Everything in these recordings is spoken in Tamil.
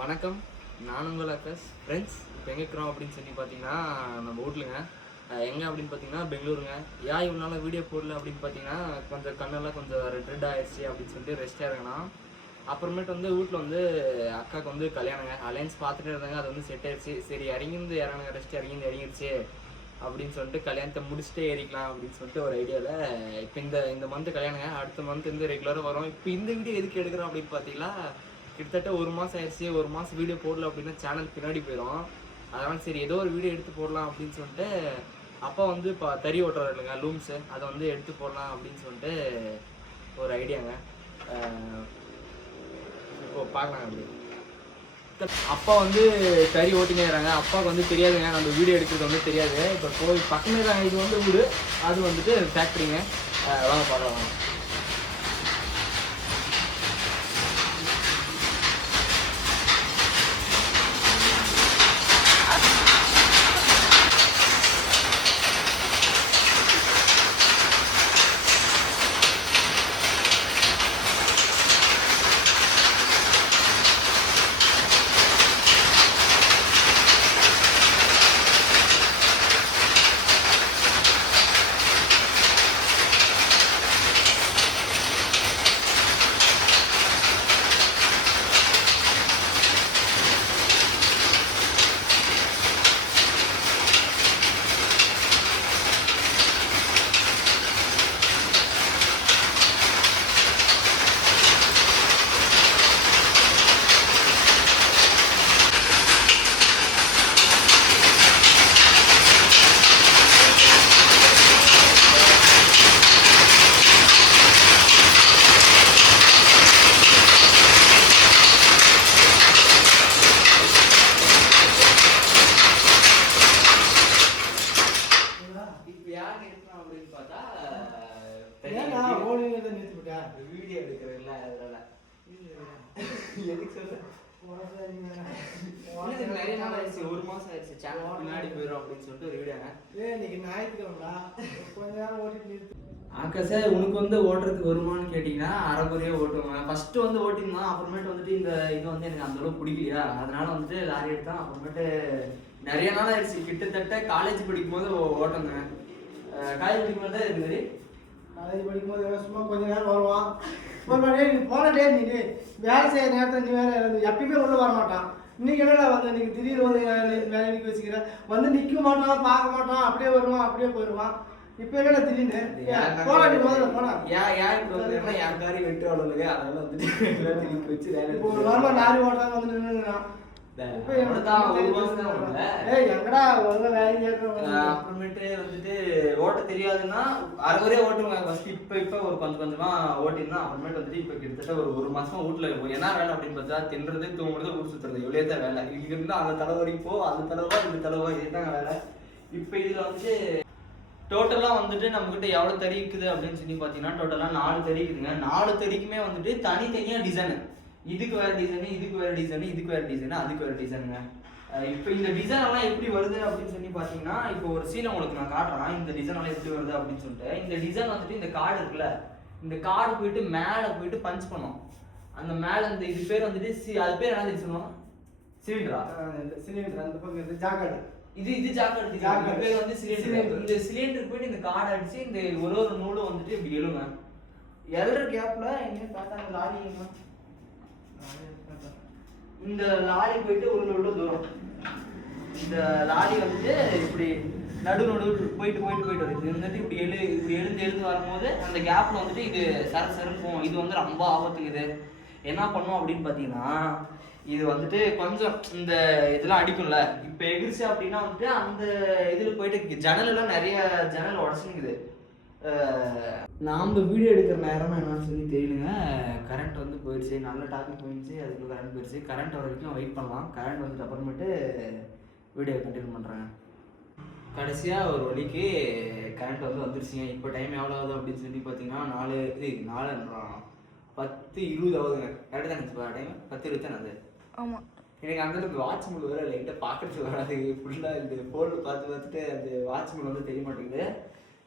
வணக்கம், நான் உங்கள் அக்கஸ் ஃப்ரெண்ட்ஸ். இப்போ எங்கே இருக்கிறோம் அப்படின்னு சொல்லி பார்த்தீங்கன்னா நம்ம வீட்லுங்க. எங்கே அப்படின்னு பார்த்தீங்கன்னா பெங்களூருங்க. ஏன் இவ்வளோ நாள் வீடியோ போடல அப்படின்னு பார்த்தீங்கன்னா கொஞ்சம் கண்ணெல்லாம் கொஞ்சம் ரெட் ஆயிடுச்சு அப்படின்னு சொல்லிட்டு ரெஸ்ட்டாக இருக்கணும். அப்புறமேட்டு வந்து வீட்டில் வந்து அக்காவுக்கு வந்து கல்யாணங்க, அலையன்ஸ் பார்த்துட்டு இருந்தாங்க. அது வந்து செட் ஆயிடுச்சு. சரி இறங்கிருந்து இறங்குங்க, ரெஸ்ட் இறங்கிருச்சு அப்படின்னு சொல்லிட்டு கல்யாணத்தை முடிச்சுட்டே ஏறிக்கலாம் அப்படின்னு சொல்லிட்டு ஒரு ஐடியாவில் இப்போ இந்த மந்த்து கல்யாணங்க, அடுத்த மந்த் வந்து ரெகுலராக வரும். இப்போ இந்த வீடியோ எதுக்கு எடுக்கிறோம் அப்படின்னு பார்த்தீங்கன்னா கிட்டத்தட்ட 1 மாதம் ஆயிடுச்சு. 1 மாதம் வீடியோ போடல அப்படின்னா சேனல் பின்னாடி போயிடும். அதனால் சரி ஏதோ ஒரு வீடியோ எடுத்து போடலாம் அப்படின்னு சொல்லிட்டு அப்பா வந்து இப்போ தறி ஓட்டுறாரு இல்லைங்க, லூம்ஸு, அதை வந்து எடுத்து போடலாம் அப்படின்னு சொல்லிட்டு ஒரு ஐடியாங்க. இப்போ பார்க்கலாம் அப்படி. அப்பா வந்து தறி ஓட்டிங்கிறாங்க. அப்பாவுக்கு வந்து தெரியாதுங்க, நம்ம வீடியோ எடுக்கிறது வந்து தெரியாது. இப்போ போய் பக்கமே தாங்க, இது வந்து வீடு, அது வந்துட்டு ஃபேக்ட்ரிங்க. வாங்க பார்க்கலாம். வீடியோ எடுக்கிறேன்ல அதனால எதுக்கு சொல்ற நிறைய நாள் ஆயிடுச்சு, 1 மாசம் ஆயிடுச்சு சேனல் பின்னாடி போயிடும் அப்படின்னு சொல்லிட்டு ஒரு வீடியோங்க. இன்னைக்கு ஞாயிற்றுக்கிழமைடா, கொஞ்ச நேரம் ஓட்டிட்டு ஆக்கா உனக்கு வந்து ஓட்டுறதுக்கு வருமானு கேட்டிங்கன்னா அரைக்குறையாக ஓட்டுவேன். ஃபஸ்ட்டு வந்து ஓட்டிருந்தான், அப்புறமேட்டு வந்துட்டு இந்த இது வந்து எனக்கு அந்தளவுக்கு பிடிக்கலையா, அதனால வந்துட்டு லாரி எடுத்தான். அப்புறமேட்டு நிறைய நாள் ஆயிடுச்சு, கிட்டத்தட்ட காலேஜ் படிக்கும் போது ஓட்டுங்க. காலேஜ் படிக்கும் போது தான் இருக்குது. காலேஜ் படிக்கும்போது சும்மா கொஞ்ச நேரம் வருவான். போன டே நீ வேலை செய்கிற நேரத்தில் நீ வேலை எப்பயுமே உள்ள வர மாட்டான். இன்னைக்கு என்னடா வந்து இன்னைக்கு திடீர்னு வந்து வேலை நிற்க வச்சுக்கிற, வந்து நிற்க மாட்டான், பார்க்க மாட்டான், அப்படியே வருவான், அப்படியே போயிடுவான். இப்போ என்னடா திடீர்னு போராடி முதல்ல போனா என் காரி வெட்டு அவ்வளவு, அதனால வந்துட்டு நிற்க வச்சு இப்போ ஒரு வாரமாக லாரி ஓட்டாங்க வந்து நின்றுங்கிறான். அப்புறமேட்டு வந்துட்டு ஓட்ட தெரியாதுன்னா அரைக்குறையா ஓட்டுவாங்க ஃபர்ஸ்ட். இப்ப ஒரு கொஞ்சம் கொஞ்சமா ஓட்டிருந்தா, அப்புறமேட்டு வந்துட்டு இப்ப கிட்டத்தட்ட ஒரு மாசமா வீட்டுல இருக்கும். என்ன வேலை அப்படின்னு பார்த்தா தின்றது, தூங்குறது, ஊர் சுத்துறது, இவ்வளோ தான் வேலை. இங்க இருந்து அந்த தலை வரைக்கும் போ, அந்த தலைவா இந்த தலைவா, இதுதான் வேலை. இப்ப இதுல வந்துட்டு டோட்டலா வந்துட்டு நம்ம கிட்ட எவ்வளவு தறி இருக்குது அப்படின்னு சொல்லி பாத்தீங்கன்னா டோட்டலா 4 தறி இருக்குதுங்க. 4 தறிக்குமே வந்துட்டு தனித்தனியா டிசைனு, இதுக்கு வேற டிசைனு, இதுக்கு வேற டிசைனு, இதுக்கு வேற டிசைனு, அதுக்கு வேற டிசைனுங்க. இப்போ இந்த டிசைன் எல்லாம் எப்படி வருது அப்படின்னு சொல்லி பார்த்தீங்கன்னா, இப்போ ஒரு சீனை உங்களுக்கு நான் காட்டுறேன், இந்த டிசைன் எல்லாம் எப்படி வருது அப்படின்னு சொல்லிட்டு. இந்த டிசைன் வந்துட்டு இந்த கார்டு இருக்குல்ல, இந்த கார்டு போயிட்டு மேலே போயிட்டு பஞ்ச் பண்ணும். அந்த மேலே இந்த இது பேர் வந்துட்டு அது பேர் என்ன சொல்லுவாங்க, சிலிண்டரா? சிலிண்டர் அந்த பக்கம் ஜாக்காடு, இது ஜாக்காடு. ஜாக்காடு பேர் வந்து சிலிண்டர். இந்த சிலிண்டர் போயிட்டு இந்த கார்டு அடிச்சு இந்த ஒரு நூலும் வந்துட்டு இப்படி எழுங்க. எல்ற கேப்ல எங்க பார்த்தாங்க லாரி, இந்த லாரி போயிட்டு உள்ள தூரம், இந்த லாரி வந்துட்டு இப்படி நடு போயிட்டு வருது. வந்துட்டு இப்படி எழுந்து வரும்போது அந்த கேப்ல வந்துட்டு இது சரன்னு போகும். இது வந்து ரொம்ப ஆபத்துக்கு. இது என்ன பண்ணும் அப்படின்னு பார்த்தீங்கன்னா, இது வந்துட்டு கொஞ்சம் இந்த இதெல்லாம் அடிக்கும்ல, இப்போ எகிரிச்சு அப்படின்னா வந்துட்டு அந்த இதில் போயிட்டு ஜன்னல் எல்லாம் நிறைய ஜன்னல் உடச்சுங்குது. நாம் வீடியோ எடுக்கிற நேரமாக என்னன்னு சொல்லி தெரியலுங்க. கரண்ட் வந்து போயிடுச்சு, நல்ல டாபிக் போயிடுச்சு, அதுக்குள்ள கரண்ட் போயிடுச்சு. கரண்ட் வர வரைக்கும் வெயிட் பண்ணலாம். கரண்ட் வந்துட்டு அப்புறமேட்டு வீடியோ கண்டினியூ பண்ணுறாங்க. கடைசியாக ஒரு வழிக்கு கரண்ட் வந்து வந்துருச்சுங்க. இப்போ டைம் எவ்வளோ ஆகுது அப்படின்னு சொல்லி பார்த்தீங்கன்னா 10:20 ஆகுதுங்க. கரெக்டாக தான் இருந்துச்சு டைம் 10:20 தானே அது. ஆமாம், எனக்கு அந்தளவுக்கு வாட்ச் மூல் வேறு லைட்டாக பார்க்கறதுக்கு வராது. ஃபுல்லாக இந்த ஃபோனில் பார்த்துட்டு அந்த வாட்ச் மூல் வந்து தெரிய மாட்டேங்குது.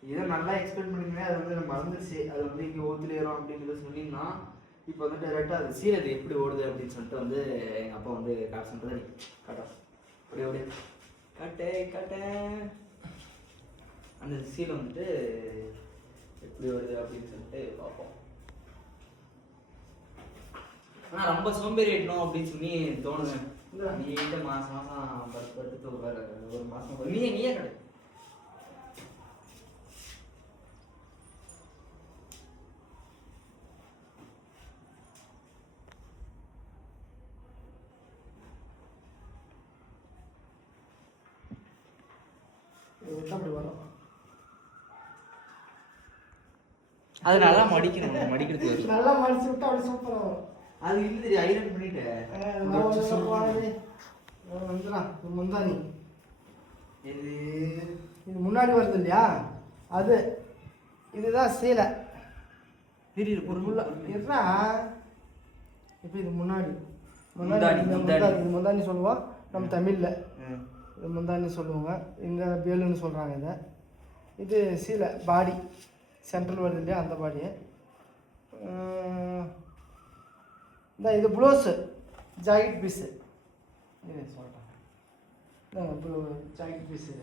இதை நல்லா எக்ஸ்பிளைன் பண்ணிங்க, அது வந்து மறந்துடுச்சு. அது வந்து இங்கே ஊத்துலேறோம் அப்படிங்கிறத சொல்லியிருந்தான். இப்போ வந்துட்டு டேரெக்டாக அது சீரது எப்படி ஓடுது அப்படின்னு சொல்லிட்டு வந்து எங்கள் அப்பா வந்து காட்ட சொல்கிறது காட்டும் அப்படியே அப்படியே காட்டேன் அந்த சீலை வந்துட்டு எப்படி வருது அப்படின்னு சொல்லிட்டு பார்ப்போம். ஆனால் ரொம்ப சோம்பேறி ஆயிடணும் அப்படின்னு சொல்லி தோணுது. நீட்ட மாதம் படுத்து ஒரு மாதம் நீயே கடை அப்படி வரும். அது நல்லா மடிக்கிறதுக்கு நல்லா மடிச்சு விட்டு அப்படி சூப்பராக வரும். அது இல்லை தெரியும் ஐரன் பண்ணிட்டேன். முந்தானி இது முன்னாடி வருது இல்லையா, அது இதுதான் சீலை. தெரியுது பொருள் இதுனா இப்போ இது முன்னாடி முந்தானி சொல்லுவோம் நம்ம தமிழில். இது முந்தானி சொல்லுவாங்க, இங்கே பேலுன்னு சொல்கிறாங்க இதை. இது சீலை பாடி சென்ட்ரல் வருது இல்லையா, அந்த பாடியை. இந்த இது ப்ளவுஸு ஜாக்கெட் பீஸு. இது சொல்கிறேன் ஜாக்கெட் பீஸு.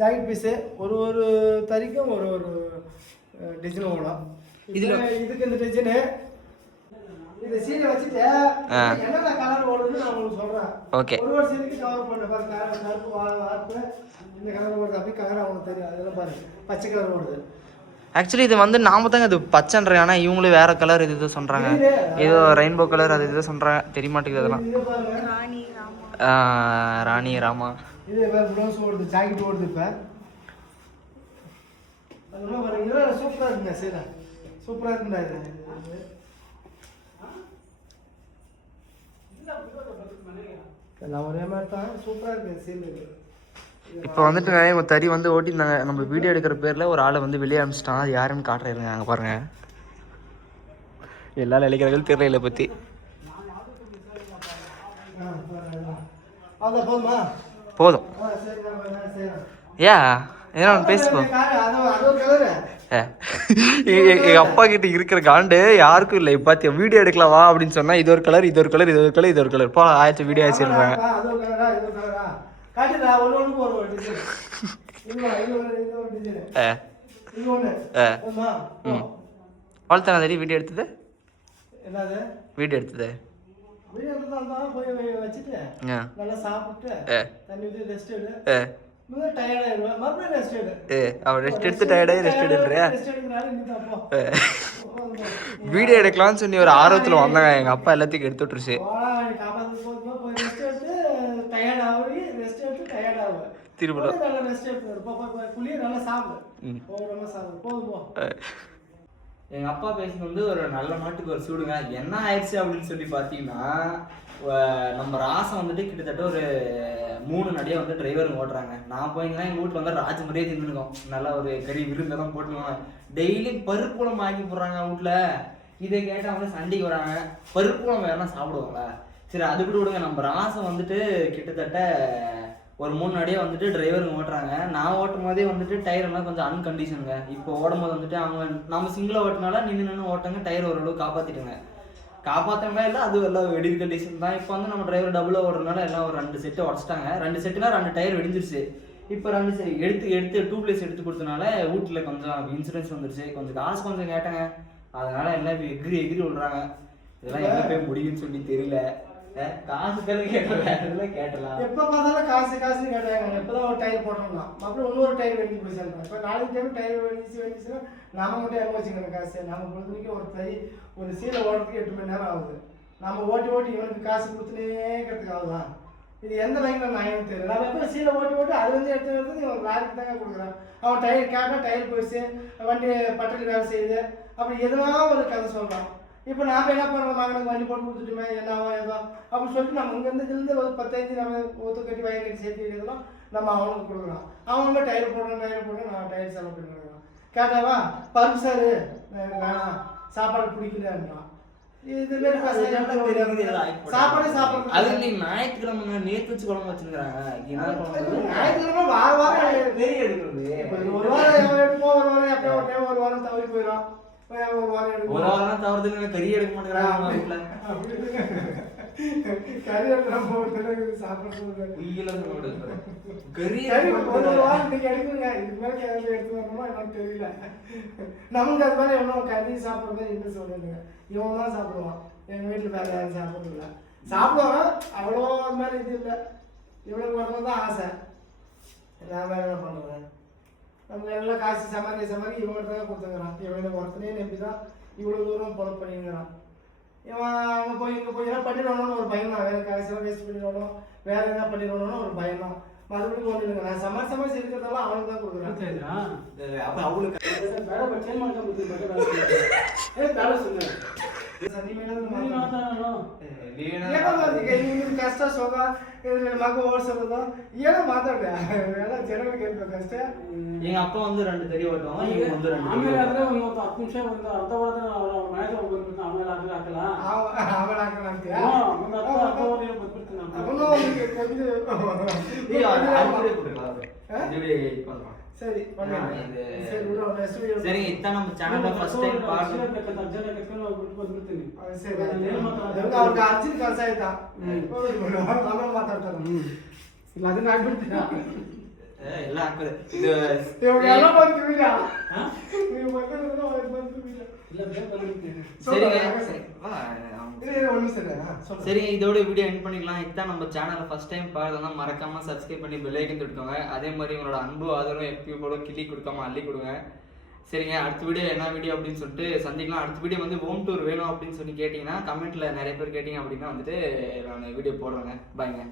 ஜாக்கெட் பீஸு ஒரு ஒரு தறிக்கும் ஒரு ஒரு டிசைன் ஓடும். இதுக்கு இந்த டிசைனு இந்த சீலை வச்சுட்டு என்னென்ன கலர் ஓடுதுன்னு நான் உங்களுக்கு சொல்கிறேன். ஓகே. ஒரு சீலைக்கு கவர் பண்ண பாருங்க, கருப்பு வார்ப்பு இந்த கலர் ஓடுது. அப்படி கலர் அவங்களுக்கு தெரியும். அதெல்லாம் பாருங்க பச்சை கலர் ஓடுது. ஆக்சுவலி இது வந்து நாம தாங்க இது பச்சைன்றேன், ஆனால் இவங்களும் வேற கலர் இது சொல்கிறாங்க. ஏதோ ரெயின்போ கலர் அது இது சொல்கிறாங்க, தெரிய மாட்டேங்குது அதெல்லாம். ராணி ராமா இது ப்ளவுஸ் ஓடுது, ஜாக்கெட் ஓடுது. இப்போ அதெல்லாம் பாருங்க, சூப்பராக இருக்குங்க சீலை, சூப்பராக இருக்குண்டா இது. எல்லாம் ஒரே மாதிரி தான், சூப்பராக இருக்கு சீலை. இப்போ வந்துட்டு உங்கள் தறி வந்து ஓட்டிருந்தாங்க. நம்ம வீடியோ எடுக்கிற பேரில் ஒரு ஆளை வந்து வெளியே அனுப்பிச்சிட்டான். அது யாருன்னு காட்டுறாங்க அங்கே பாருங்க. எல்லாரும் இழைக்கிறார்கள் தெரியல பற்றி. போதும் ஏ ஏன்னா பேசுவோம். எங்கள் அப்பா கிட்ட இருக்கிற காண்டு யாருக்கும் இல்லை. இப்போ வீடியோ எடுக்கலாமா அப்படின்னு சொன்னால் இது ஒரு கலர், இது ஒரு கலர், இது ஒரு கலர், இது ஒரு கலர். போ ஆயிடுச்சு வீடியோ ஆயிடுச்சுன்றாங்க. அவ்வளோத்தான தறி வீடியோ எடுத்தது, வீடியோ எடுத்தது நல்லா சாப்பிட்டு தண்ணி ஊற்றி ரெஸ்ட் எடு. வீடியோ எடுக்கலாம்னு சொல்லி ஒரு ஆர்வத்தில் வந்தாங்க. எங்கள் அப்பா எல்லாத்தையும் எடுத்து விட்டுருச்சு. திரும்ப எங்கள் அப்பா பேசுனது வந்து ஒரு நல்ல மாட்டுக்கு ஒரு சூடுங்க. என்ன ஆயிடுச்சு அப்படின்னு சொல்லி பார்த்தீங்கன்னா, நம்ம ராசம் வந்துட்டு கிட்டத்தட்ட ஒரு 3 நடிகை வந்து டிரைவருங்க ஓட்டுறாங்க. நான் போயிருந்தேன், எங்கள் வீட்டில் வந்து ராஜ முறையே தின்னுருக்கோம். நல்லா ஒரு கறி விருந்தெல்லாம் போட்டுருவாங்க. டெய்லி பருப்பு குழம்பு ஆக்கி போடுறாங்க வீட்டில். இதை கேட்டால் அவங்க சண்டைக்கு வராங்க. பருப்பு குழம்பு வேணா சாப்பிடுவாங்களா? சரி அது கூட விடுங்க. நம்ம ராசம் வந்துட்டு கிட்டத்தட்ட ஒரு 3 நடிகை வந்துட்டு டிரைவருங்க ஓட்டுறாங்க. நான் ஓட்டும் போதே வந்துட்டு டயர் எல்லாம் கொஞ்சம் அன்கண்டிஷனுங்க. இப்போ ஓடும் போது வந்துட்டு அவங்க நம்ம சிங்கிளாக ஓட்டினால நின்று ஓட்டாங்க. டயர் ஓரளவு காப்பாற்றிட்டுங்க. காப்பாற்றவே இல்லை, அது எல்லாம் வெடி கண்டிஷன் தான். இப்போ வந்து நம்ம டிரைவர் டபுளாக ஓடுறதுனால எல்லாம் ஒரு 2 செட்டு உடச்சிட்டாங்க. 2 செட்டுனா 2 டயர் வெடிஞ்சிருச்சு. இப்போ 2 எடுத்து 2 ப்ளேஸ் எடுத்து கொடுத்தனால வீட்டில் கொஞ்சம் இன்சூரன்ஸ் வந்துருச்சு. கொஞ்சம் காசு கொஞ்சம் கேட்டாங்க. அதனால எல்லாம் இப்போ எகிரி விடுறாங்க. இதெல்லாம் எங்கே போய் முடியும்னு சொல்லி தெரியல. காசு கேட்டலாம். எப்போ பார்த்தாலும் காசு கேட்டாங்க. எப்போதான் ஒரு டயர் போட்டோம்னா அப்புறம் இன்னொரு டயர் வெட்டி போய் சேர்ந்தோம். இப்போ நாளைக்கு டைம் டயர் வெடிச்சுன்னா நம்ம மட்டும் எங்கே வச்சுக்கணும் காசு? நம்ம பொழுதுக்கு ஒரு சீலை ஓடுறதுக்கு 8 மணி நேரம் ஆகுது. நம்ம ஓட்டி இவனுக்கு காசு கொடுத்துனேங்கிறதுக்கு ஆகுதான். இது எந்த லைனில் நான் எனக்கு தெரியல. நம்ம எப்போ சீலை ஓட்டி அதுலேருந்து எடுத்து வரதுக்கு இவன் லாரிக்கு தாங்க கொடுக்குறான். அவன் டயர் கேட்டால் டயர் போயிடுச்சு, வண்டி பட்டல் வேலை செய்யுது, அப்படி எதுனா ஒரு கதை சொல்கிறான். இப்போ நாம் என்ன பண்ணுறோம்? மகனுக்கு வண்டி போட்டு கொடுத்துட்டுமே என்னவோ ஏதோ அப்படின்னு சொல்லிட்டு நம்ம இங்கேருந்து ஒரு 10 நம்ம ஒத்து கட்டி வயல் கட்டி சேர்த்து வைக்கிறதுலாம் நம்ம அவனுக்கு கொடுக்குறோம். அவனுமே டயர் போடுறேன் நான் டயர் செலவு பண்ணிடுறேன். கேட்டாவா பருப்பு சார் வேணாம், சாப்பாடு பிடிக்கலன்றான். இதுமாரி சாப்பாடு சாப்பிட்றது. அது இல்லைங்க, ஞாயிற்றுக்கிழமை நேற்று வச்சு குழம்பு வச்சுருக்காங்க. ஞாயிற்றுக்கிழமை வாரம் எடுக்கிறது. ஒரு வாரம் எடுப்போம், ஒரு வாரம் எப்போ ஒரு வாரம் தவறி போயிடும். ஒரு வாரம் எடுக்கும். ஒரு வாரம் தவறுதல் கறி எடுக்க மாட்டேங்கிறாங்க வீட்டுல. கறி எடுக்கலாம் போட்டு சாப்பிடுறது கறி கறி ஒரு வாரம் இன்னைக்கு எடுக்குங்க. இதுக்கு மேலே கேரளா எடுத்து வரணுமா என்னன்னு தெரியல. நமக்கு அது மேலே எவ்வளோ கறி சாப்பிட்றது இன்ட்ரெஸ்ட் சொல்லுங்க. இவன் தான் சாப்பிடுவான். எங்கள் வீட்டில் வேறு யாரும் சாப்பிட்றதில்ல. சாப்பிடுவாங்க அவ்வளோ அது மாதிரி இது இல்லை. இவனுக்கு வரணும் தான் ஆசை. நான் வேறு என்ன பண்ணுறேன். நம்ம எல்லாம் காசு சமாளி இவங்கள்ட்ட தான் கொடுத்துக்கிறான். இவன் ஒருத்தனையே நம்பி தான் இவ்வளோ தூரம் பொழப்பு பண்ணிங்கிறான். இவன் அங்கே போய் இங்கே போய் எல்லாம் பண்ணிடணும்னு ஒரு பயம் தான். வேறு காசெல்லாம் வேஸ்ட் பண்ணிடணும், வேறு எதாவது பண்ணிடணும்னு ஒரு பயம் தான். மறுபடியும் ஒன்று இல்லைங்க. நான் சமாளிச்சு இருக்கிறதெல்லாம் அவனுக்கு தான் கொடுக்குறேன். அப்ப அவளுக்கு வேலை பச்சை வேலை சொன்னேன். ಕಷ್ಟ ಸೋಗ ಮಗ ಓಡಿಸೋದು ಏನೋ ಮಾತಾಡ ಎಲ್ಲ ಜನಗಳು ಕೇಳ್ಬೇಕು ಅಷ್ಟೇ. எங்க அப்பா வந்து 2 தெரிய ஓட்டுவாங்க, இவங்க வந்து 2 ಆಮೇಲೆ ಆದ್ರೆ ಇವತ್ತು 10 ನಿಮಿಷ ಒಂದು ಅರ್ಧ ವಾರದ ಮ್ಯಾಚ್ ಹೋಗ್ಬಿಟ್ಟು ಆಮೇಲೆ ಹಾಕಲ್ಲ ಆಮೇಲೆ ಹಾಕೋಣ ಅಂತೀಯ. ಒಂದು ಅರ್ಧ ವಾರ ಬಂದ್ಬಿಡ್ತೀನಿ ಅವನು ಅವನಿಗೆ ಕೊಂದು ಸರಿ சரி இதான் நம்ம சேனல்ல ஃபர்ஸ்ட் டைம் பாருங்க. ಬಂದ್ಬಿಡ್ತೀನಿ. ಸರಿ ಅವ್ರಿಗೆ ಅರ್ಜೆಂಟ್ ಕೆಲಸ ಆಯ್ತಾ ಆಮೇಲೆ ಮಾತಾಡ್ತಾರೆ. ಇಲ್ಲ ಅದನ್ನ ಆಗ್ಬಿಡ್ತೀರಾ ಎಲ್ಲ ಹಾಕೋದು ಇದು ಎಲ್ಲ ಬಂದ್ವಿಲ್ಲ ನೀವು ಬಂದಿಲ್ಲ. சரி இதோட வீடியோ எண்ட் பண்ணிக்கலாம். இதான் நம்ம சேனலை ஃபர்ஸ்ட் டைம் பார்க்கலன்னா மறக்காம சப்ஸ்கிரைப் பண்ணி பெல் ஐக்கன் தொட்டுக்கோங்க. அதே மாதிரி உங்களோட அன்பு ஆதரவும் எப்பயும் கூட கிள்ளி கொடுக்காம அள்ளி கொடுங்க. சரிங்க, அடுத்த வீடியோ என்ன வீடியோ அப்படின்னு சொல்லிட்டு சந்திக்கலாம். அடுத்த வீடியோ வந்து ஹோம் டூர் வேணும் அப்படின்னு சொல்லி கேட்டிங்கன்னா கமெண்ட்ல நிறைய பேர் கேட்டிங்க அப்படின்னா வந்துட்டு நான் வீடியோ போடுறேங்க. பாய்ங்க.